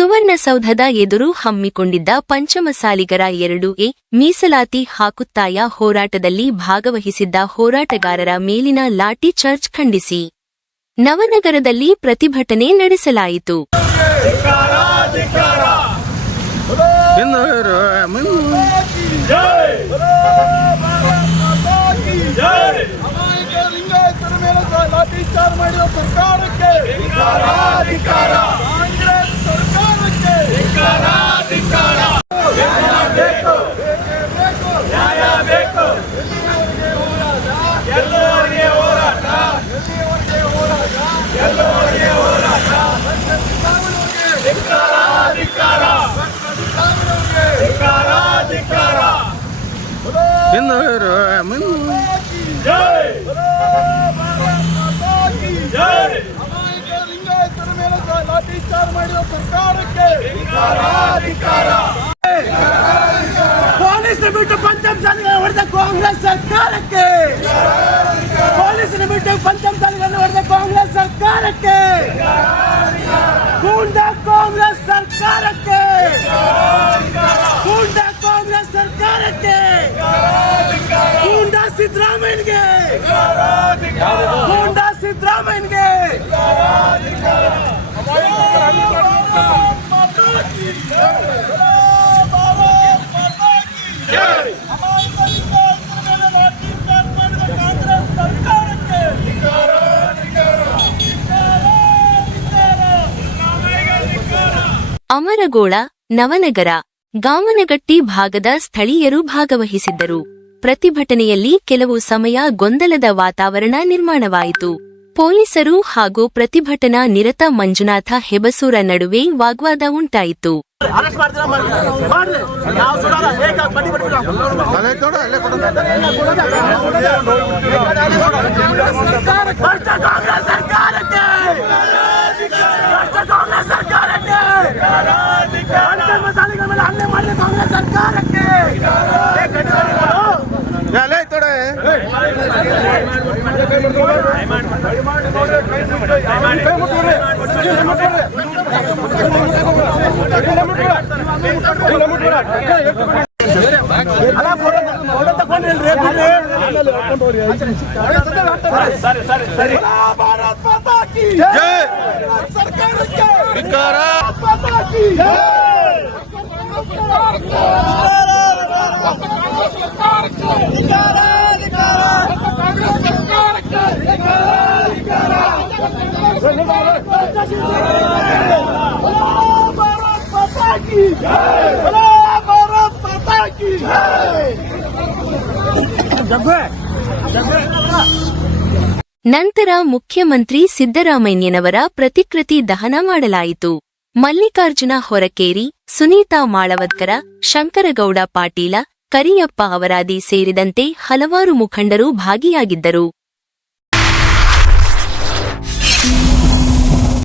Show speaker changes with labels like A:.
A: ಸುವರ್ಣಸೌಧದ ಎದುರು ಹಮ್ಮಿಕೊಂಡಿದ್ದ ಪಂಚಮಸಾಲಿಗರ ಎರಡು ಎ ಮೀಸಲಾತಿ ಹಾಕುತ್ತಾಯ ಹೋರಾಟದಲ್ಲಿ ಭಾಗವಹಿಸಿದ್ದ ಹೋರಾಟಗಾರರ ಮೇಲಿನ ಲಾಠಿ ಚಾರ್ಜ್ ಖಂಡಿಸಿ. ನವನಗರದಲ್ಲಿ ಪ್ರತಿಭಟನೆ ನಡೆಸಲಾಯಿತು.
B: ಹಿಂದೆ
C: ಎಲ್ಲಿಯವರೆಗೆ ಹೋರಾಟ? बोलो
B: ಹಿಂದೆ ಧಿಕ್ಕಾರ ಮುಂದೆ
C: ಅಮಾಯಕ ಲಿಂಗಾಯತರ ಮೇಲೆ ಲಾಠಿ ಚಾರ್ಜ್ ಮಾಡಿದ ಸರ್ಕಾರಕ್ಕೆ ಪೊಲೀಸ್ ಸಿದ್ದರಾಮಯ್ಯನಿಗೆ! ಗೂಂಡ ಸಿದ್ದರಾಮಯ್ಯನಿಗೆ!
A: ಅಮರಗೋಳ ನವನಗರ ಗಾಮನಗಟ್ಟಿ ಭಾಗದ ಸ್ಥಳೀಯರು ಭಾಗವಹಿಸಿದ್ದರು. ಪ್ರತಿಭಟನೆಯಲ್ಲಿ ಕೆಲವು ಸಮಯ ಗೊಂದಲದ ವಾತಾವರಣ ನಿರ್ಮಾಣವಾಯಿತು. ಪೊಲೀಸರು ಹಾಗೂ ಪ್ರತಿಭಟನಾ ನಿರತ ಮಂಜುನಾಥ ಹೆಬಸೂರ ನಡುವೆ ವಾಗ್ವಾದ ಉಂಟಾಯಿತು.
C: ಅರೆಸ್ಟ್
B: ಅಲ್ಲ
C: ಫೋಟೋ ಫೋಟೋ ತಗೊಂಡಿಲ್ರಿ ಸರಿ ಸರಿ ಸರಿ ಭಾರತ್ ಮಾತಾ ಕಿ
B: ಜೈ.
C: ಸರ್ಕಾರಕ್ಕೆ
B: ಧಿಕ್ಕಾರ.
C: ಮಾತಾ ಕಿ ಭಾರತ್ ಮಾತಾ ಕಿ
A: ನಂತರ ಮುಖ್ಯಮಂತ್ರಿ ಸಿದ್ದರಾಮಯ್ಯನವರ ಪ್ರತಿಕೃತಿ ದಹನ ಮಾಡಲಾಯಿತು. ಮಲ್ಲಿಕಾರ್ಜುನ ಹೊರಕೇರಿ, ಸುನೀತಾ ಮಾಳವದ್ಕರ, ಶಂಕರಗೌಡ ಪಾಟೀಲ, ಕರಿಯಪ್ಪ ಅವರಾದಿ ಸೇರಿದಂತೆ ಹಲವಾರು ಮುಖಂಡರು ಭಾಗಿಯಾಗಿದ್ದರು.